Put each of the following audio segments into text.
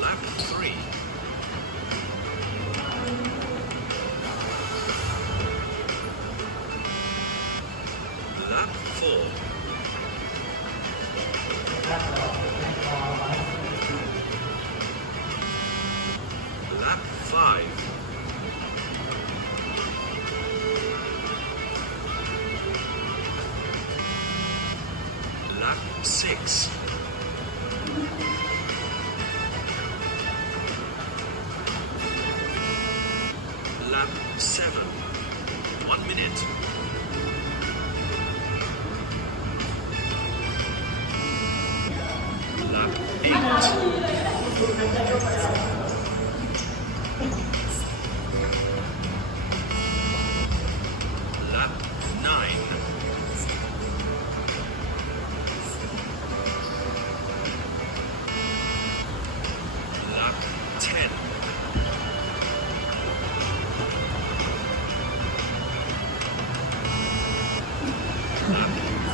Lap 3. Lap 4. Lap 5. Lap 6. Lap 7. 1 minute. Lap 8. Lap 9. Lap 10. Lap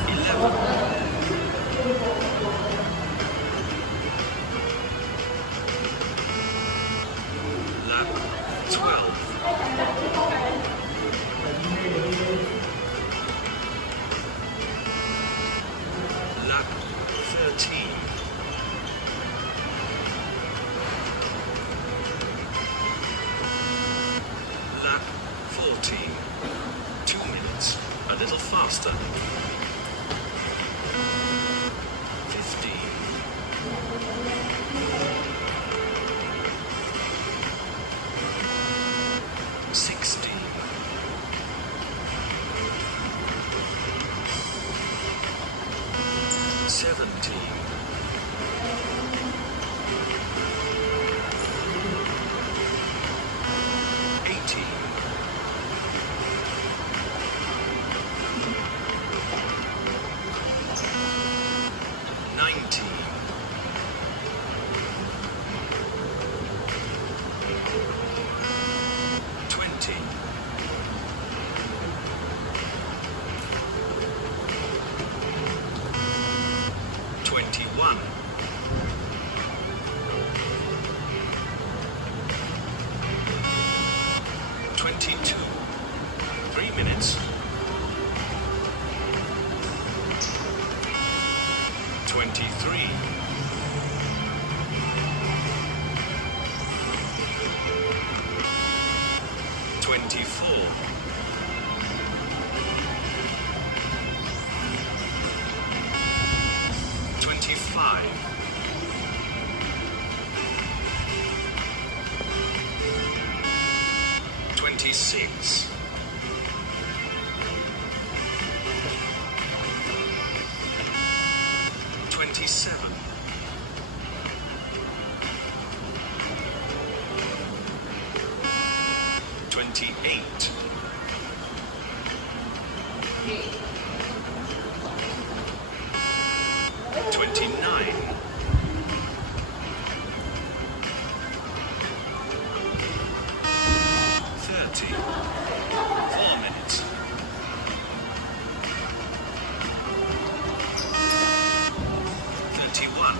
11. Lap 12. Lap 13. Lap 14. 2 minutes. A little faster. 15. 16. 17. 18. 19. 20. 21. 22. 3 minutes. 23. 24. 25. 26. 27. 28. 29. 30. 4 minutes. 31.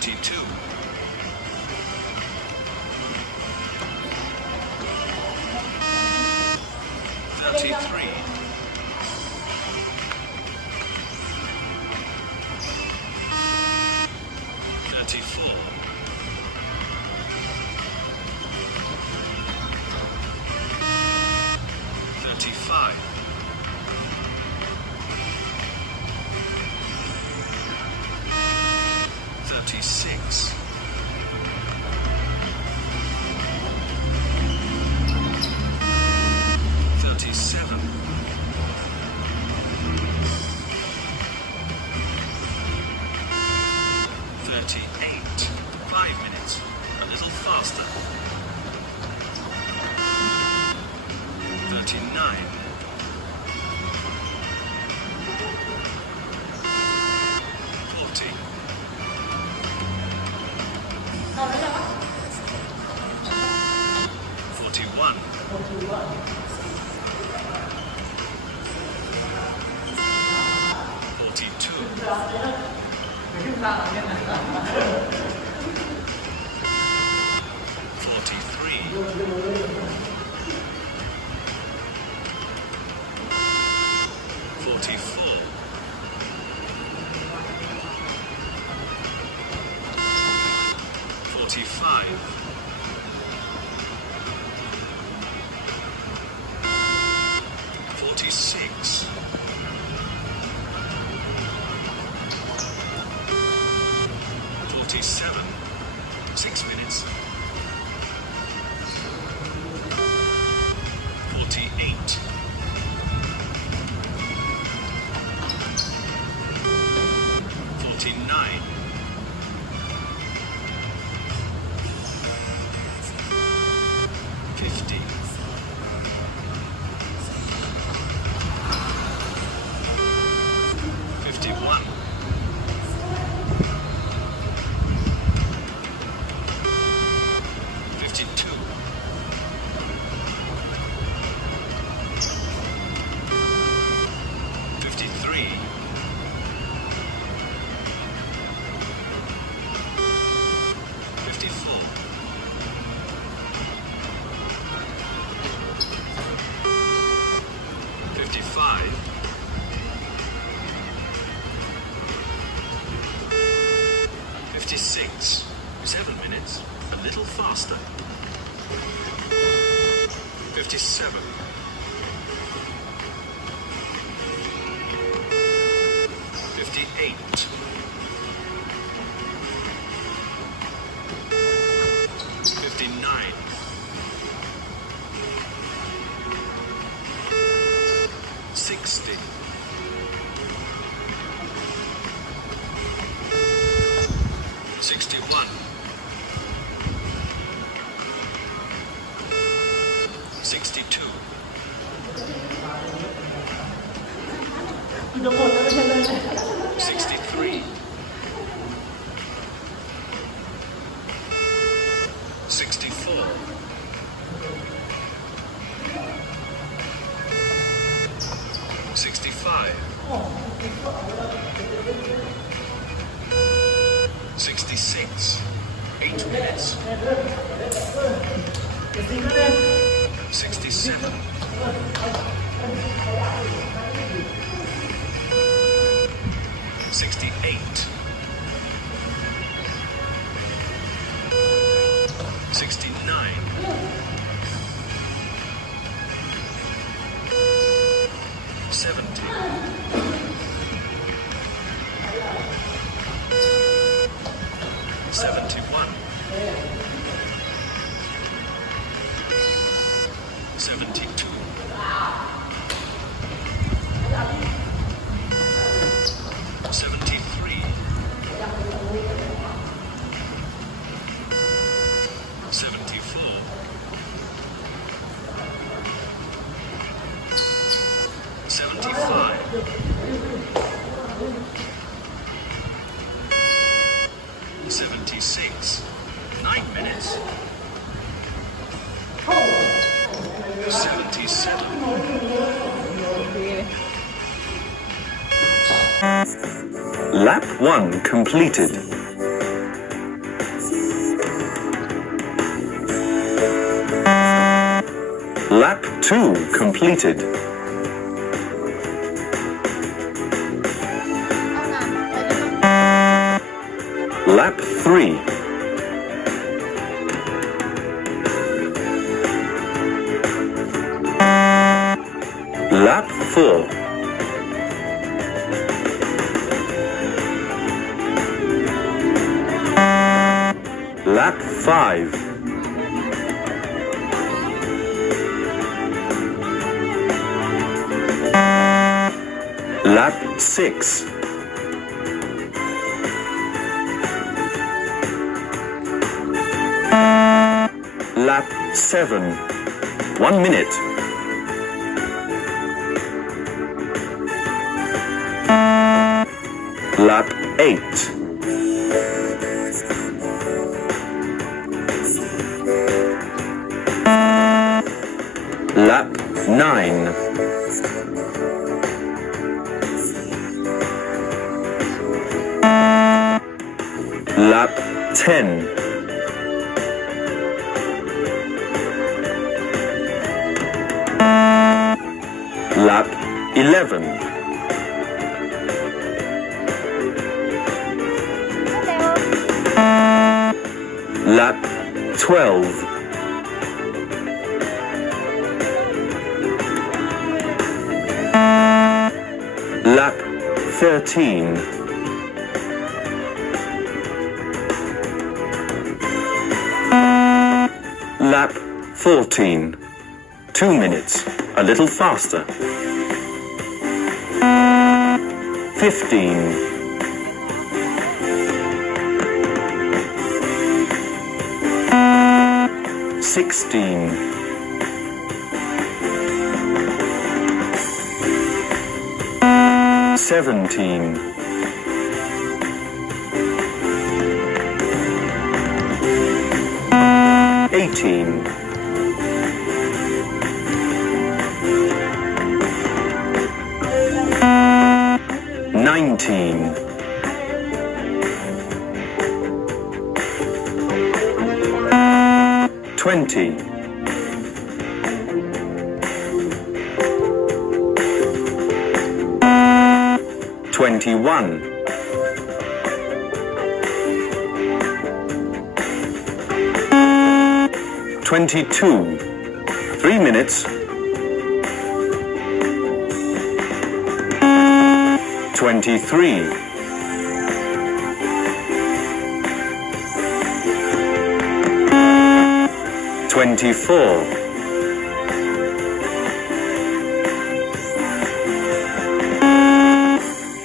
32. 33. 34. 35. 36. 37. 44, 45, 46, 47, 6 minutes, 48, 49, 50, 51, 52, 53, 54, 55, 56, 7 minutes, a little faster, 57, 58, 59, 60, 61, 62, 63, 64, 65, 66, 8 minutes, 67, 68, 69, 70, 71, 72, 73, 74, 75, 76, 9 minutes, 77, Lap 1 completed. Lap 2 completed. Lap 3. Lap 4. Lap 5. Lap 6. Lap 7. 1 minute. Lap 8. Lap 9. Lap 10. Lap 11. Lap 12. Lap 13. Lap 14. 2 minutes. A little faster. 15. 16. 17. 18. 19. 20. 21. 22. 3 minutes. 23. 24.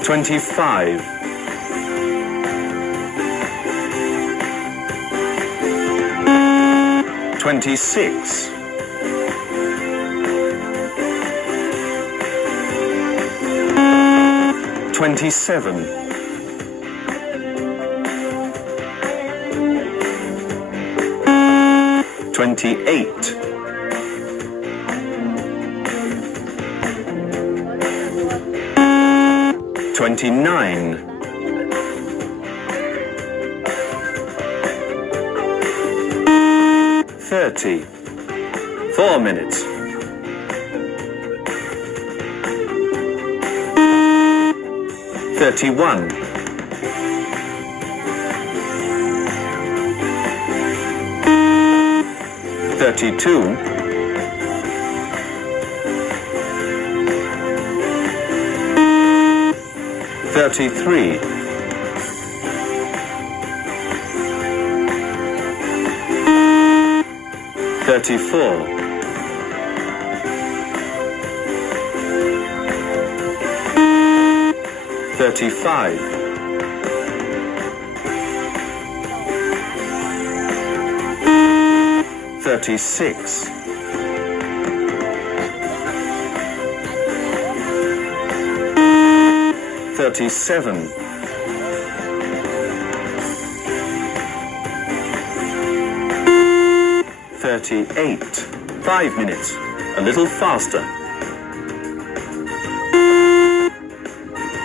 25. 26. 27. 28. 29. 30. 4 minutes. 31. 32. 33. 34. 35. 36. 37. 38. 5 minutes. A little faster.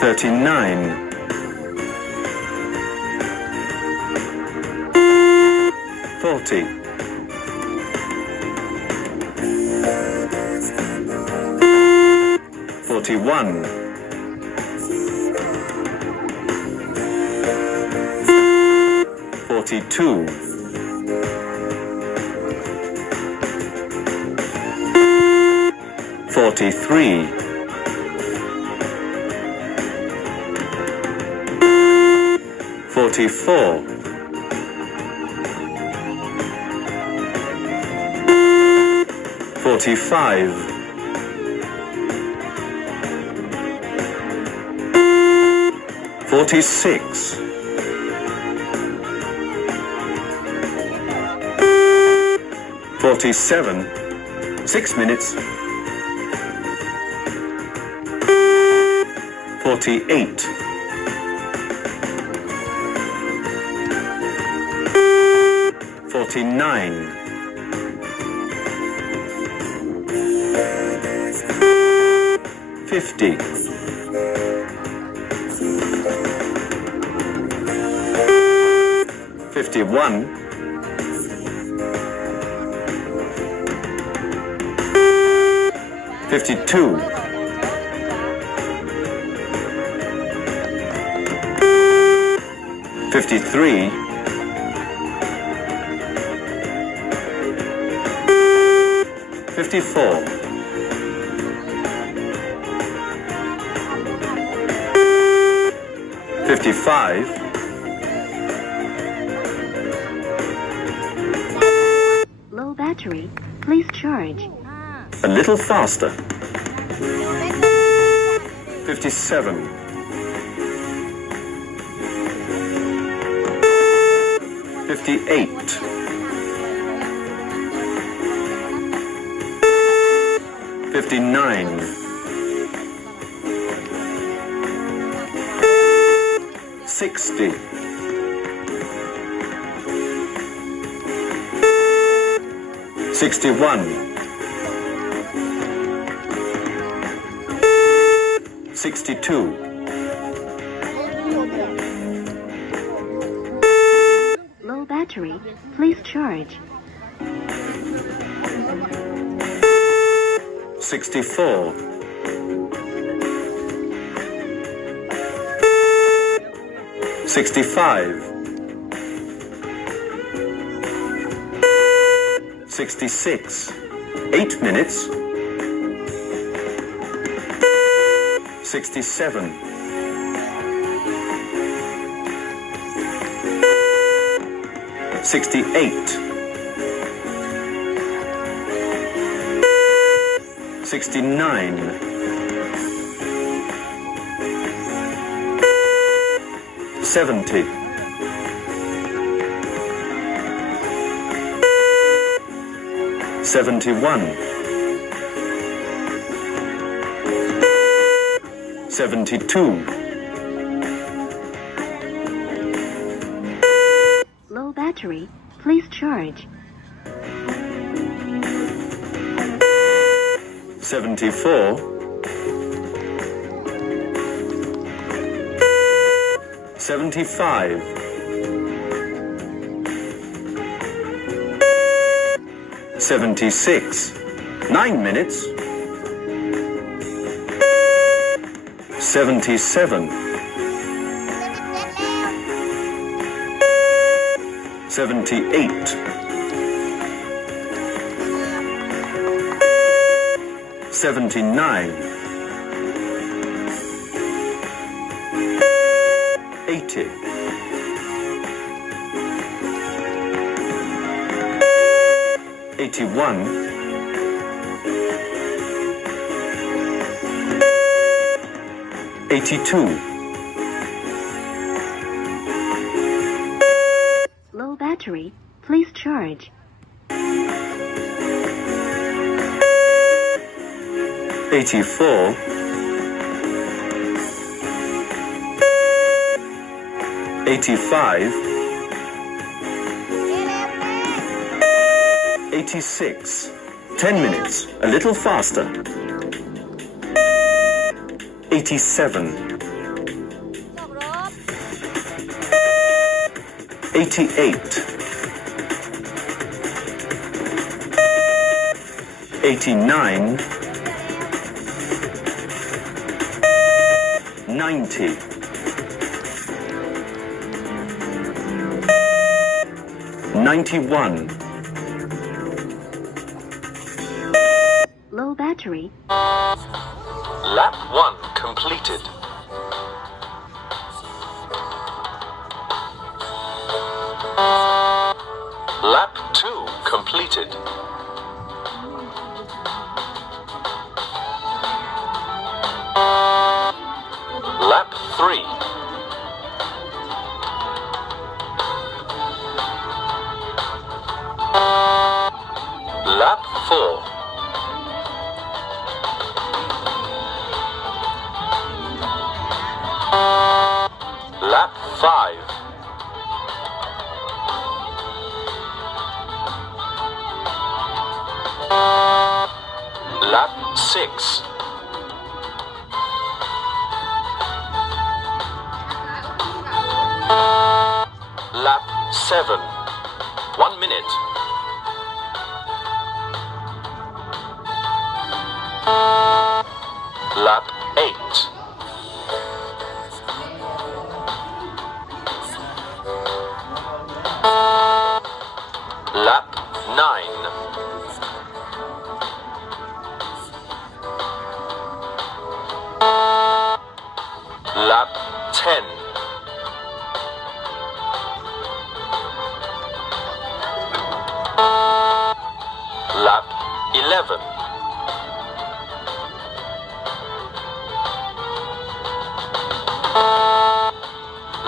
39. 40. 41. 42. 43. 44. 45. 46. 47. 6 minutes. 48. 49. 50. 51. 52. 53, 54, 55, Low battery. Please charge. a little faster, 57, 58, 59, 60, 61, 62, Low battery. Please charge. 64, 65, 66, 8 minutes, 67, 68, 69, 70, 71, 72, Low battery. Please charge. 74, 75, 76, 9 minutes, 77, 78, 79, 80, 81, 82, Low battery. Please charge. 84, 85, 86, 10 minutes, a little faster, 87, 88, 89, 90, 91, Low battery. Lap 1 completed. Lap 2 completed. Lap 3. Lap 4. Lap 5. Lap 6. Lap 7. 1 minute. Lap 8. 9, lap 10, lap 11,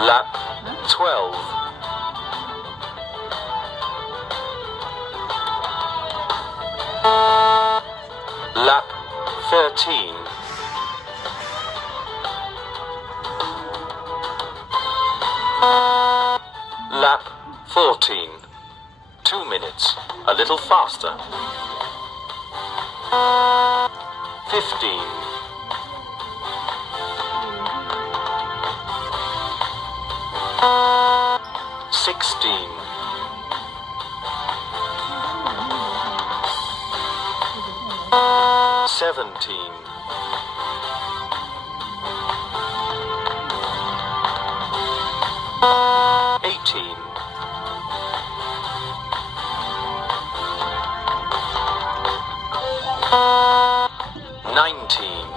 lap 12, lap 13, lap 14, 2 minutes, a little faster, 15, 16, 17, 18, 19,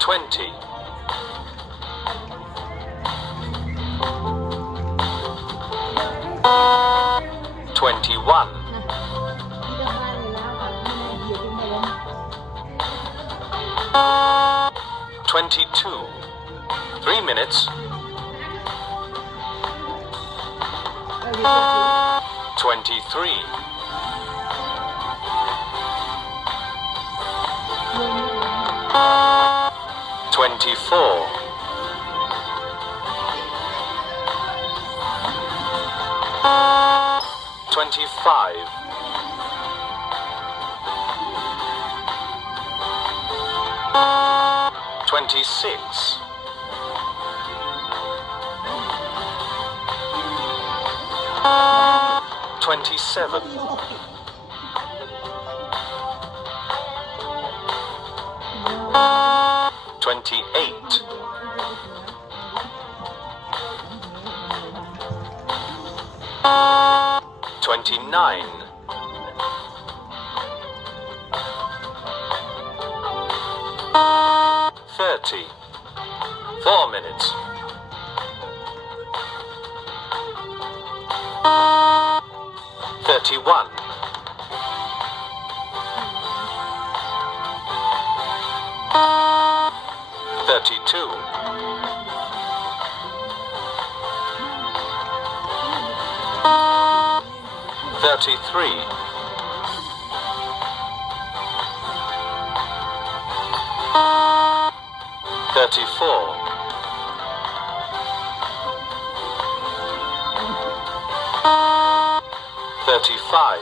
20, 21, 22, 3 minutes, 23, 24, 25, 26, 27, 28, 29, 30, 4 minutes, 31, 32, 33, 34, 35,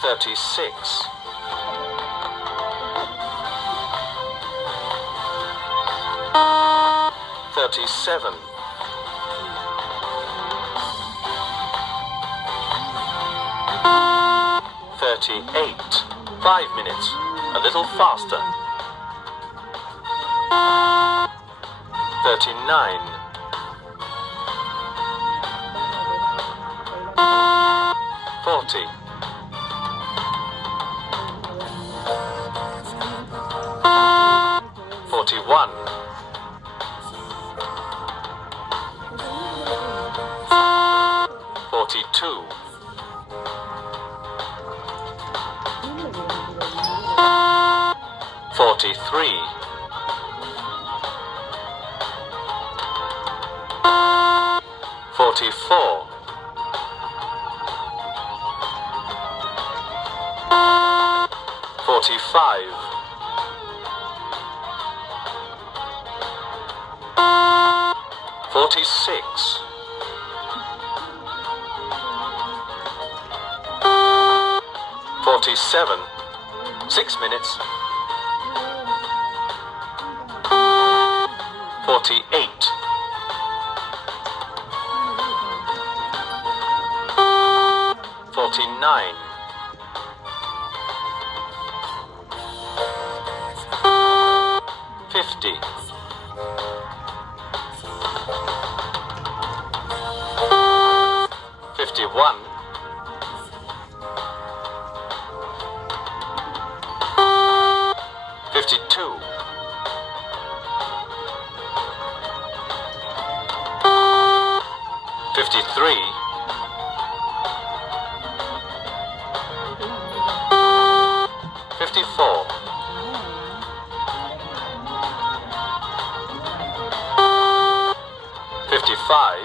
36, 37, 38, 5 minutes, a little faster, 39, 40, 41, 42, 43, 44, 45, 46, 47, 6 minutes, 48, 49, 50. 51. 52. 53. 54. 55.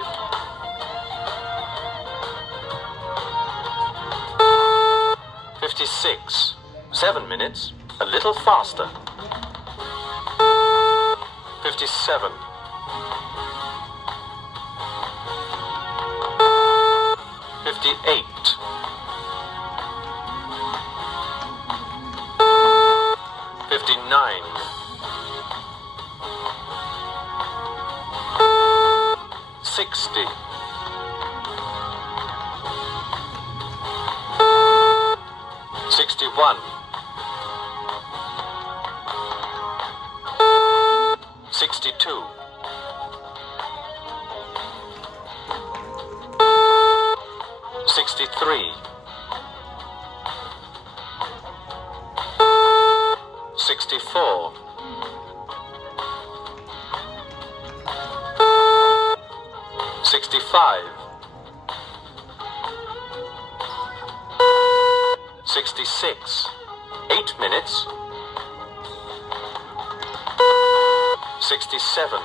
56. 7 minutes. A little faster. 57. 58. 59. 60. 61. 62. 63. 64. 65. 66. 8 minutes. 67.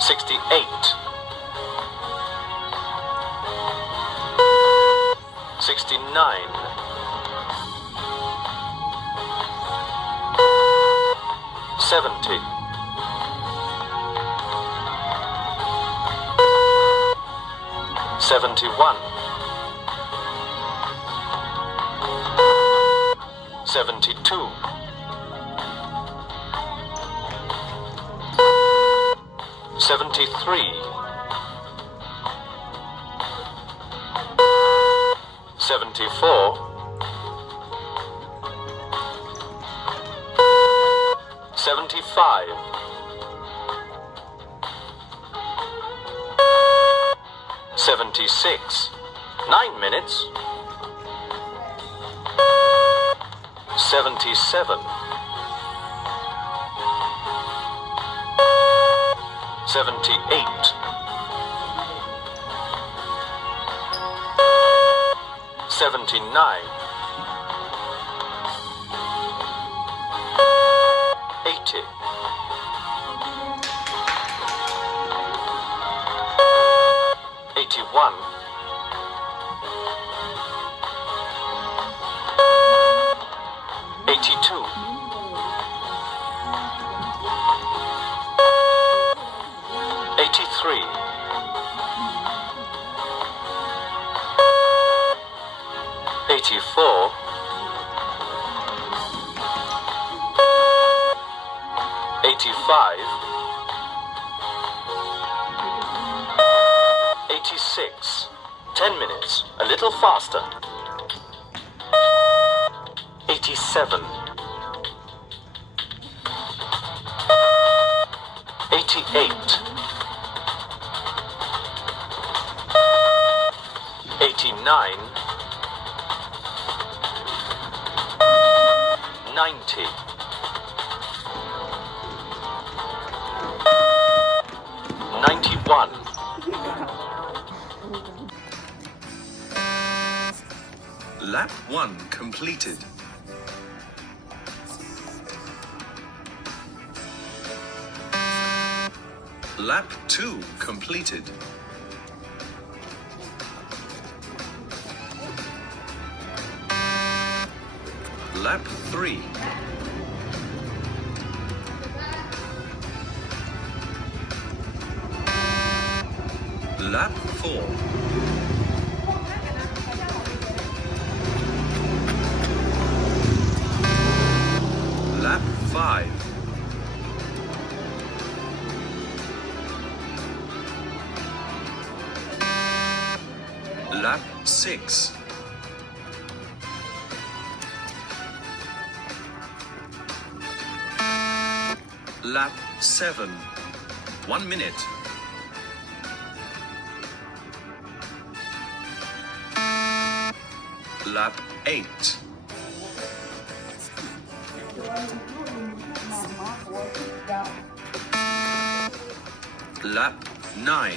68. 69. 70. 71. 72. 73. 74. 75. 76. 9 minutes. 77. 78. 79. 80. 81. 82. 83. 84. 85. 86. 10 minutes. A little faster. 87. 88. 89. 90. 91. Lap 1 completed. Lap 2 completed. Lap 3. Lap 4. Lap 5. Lap 6. Lap 7. 1 minute. Lap 8. Lap 9.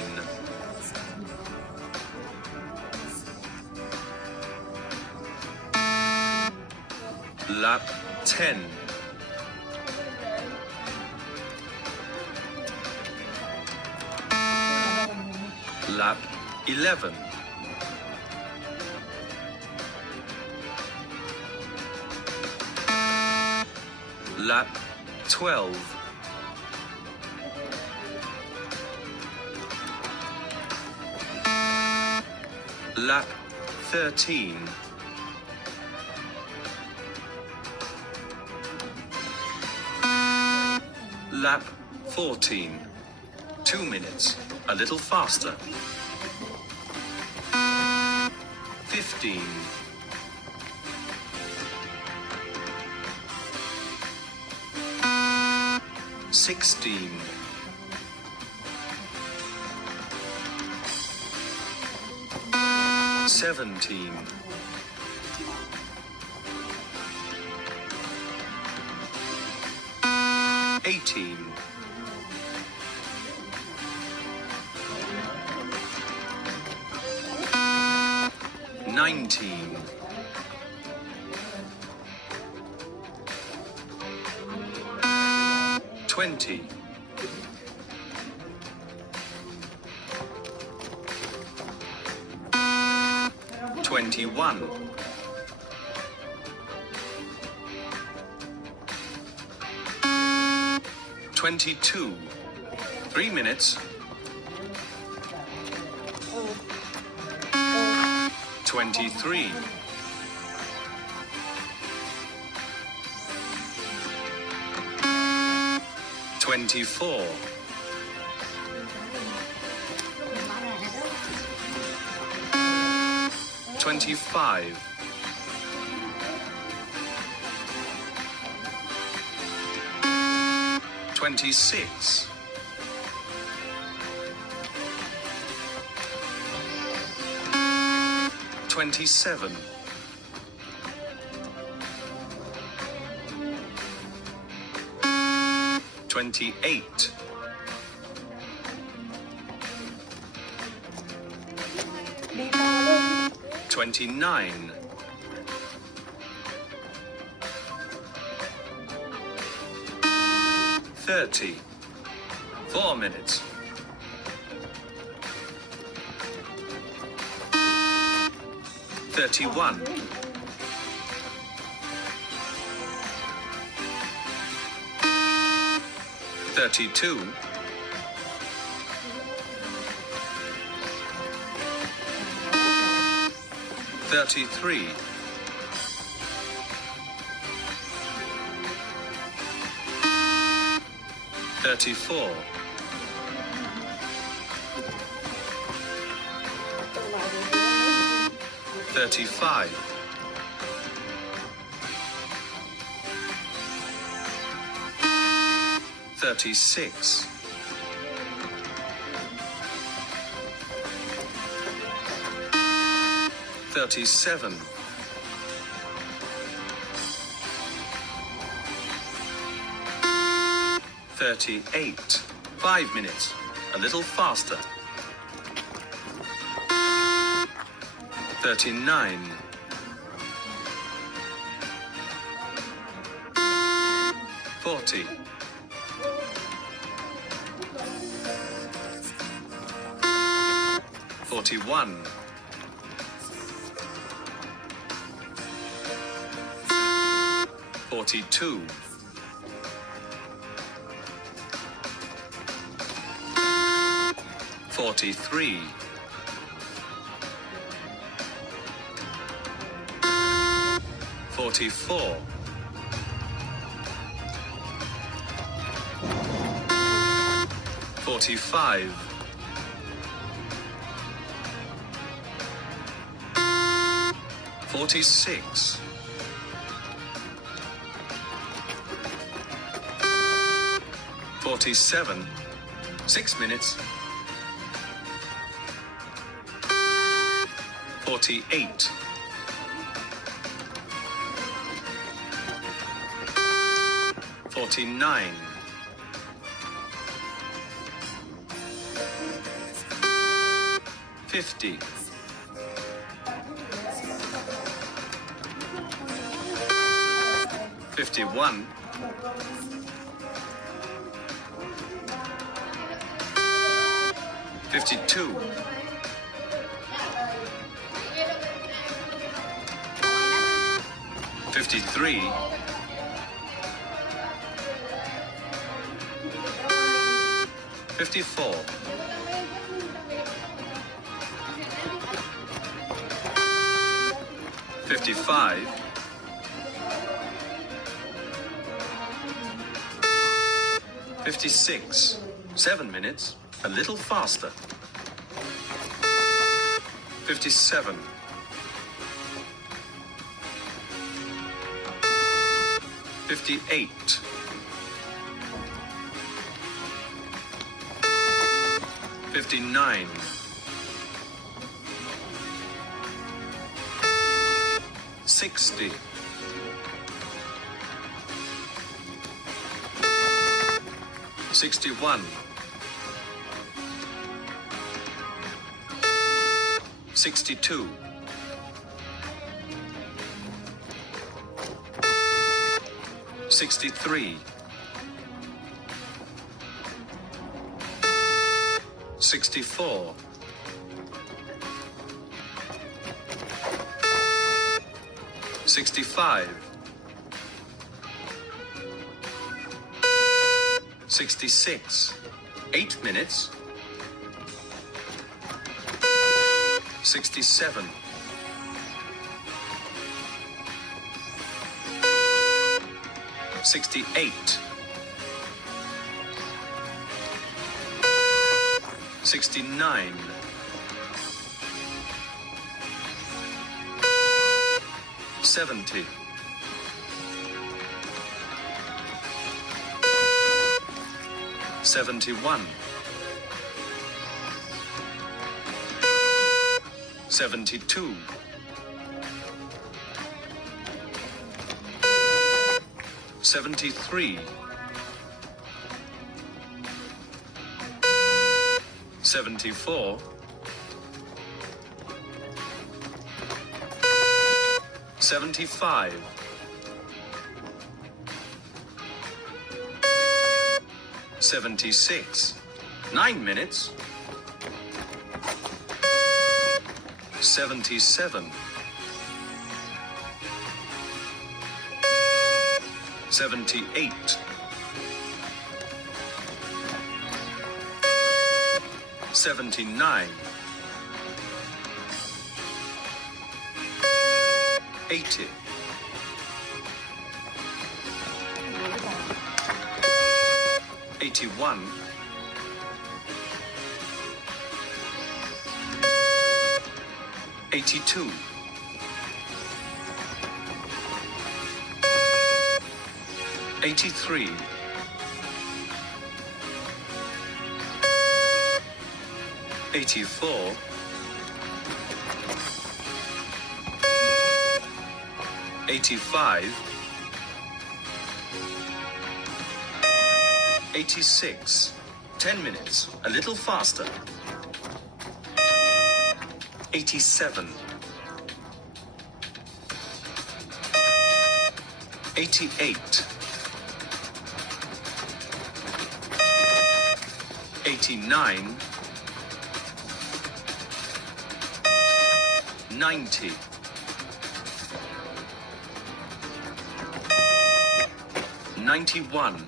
Lap 10. Lap 11. Lap 12. Lap 13. Lap 14. 2 minutes. A little faster. 15. 16. 17. 18. 19. 20. 21. 22. 3 minutes. 23. 24. 25. 26. 27. 28. 29. 30. 4 minutes. 31. 32. 33. 34. 35. 36. 37. 38. 5 minutes. A little faster. 39. 40. 41. 42. 43. 44. 45. 46. 47. 47, 6 minutes. 48, 49, 50, 51, 52, 53, 54, 55, 56, 7 minutes, a little faster. 57, 58, 59, 60, 61, 62, 63, 64, 65, 66, 8 minutes. 67, 68, 69, 70, 71, 72, 73, 74, 75, 76, 9 minutes. 77, 78, 79, 80, 81, 82, 83, 84, 85, 86, 10 minutes, a little faster. 87, 88, 89, 90, 91,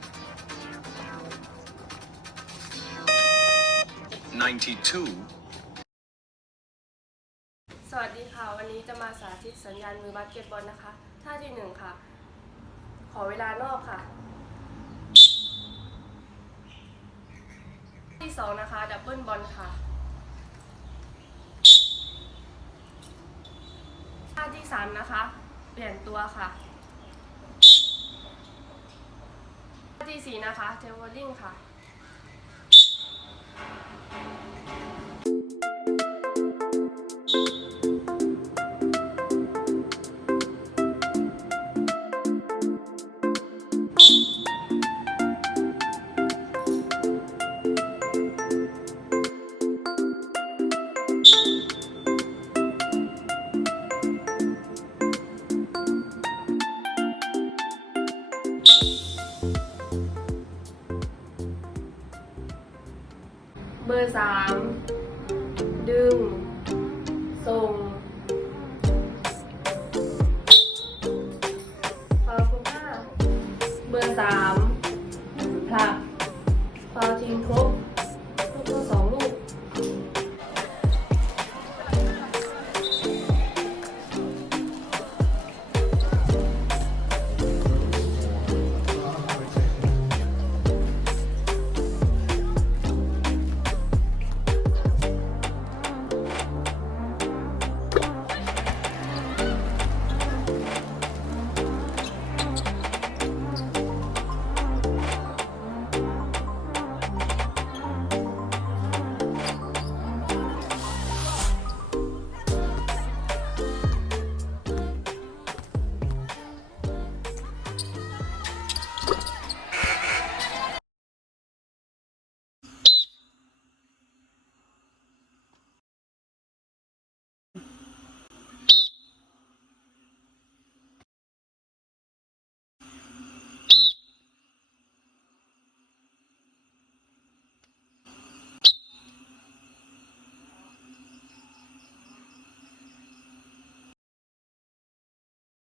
92, สวัสดีค่ะวันนี้จะมาสาธิตสัญญาณมือบาสเกตบอลนะคะท่าที่1ค่ะขอเวลานอกค่ะที่2นะคะดับเบิลบอลค่ะท่าที่3นะคะเปลี่ยนตัวค่ะท่าที่4นะคะเทเบิลลิงค่ะ เบอร์ 3 ดึง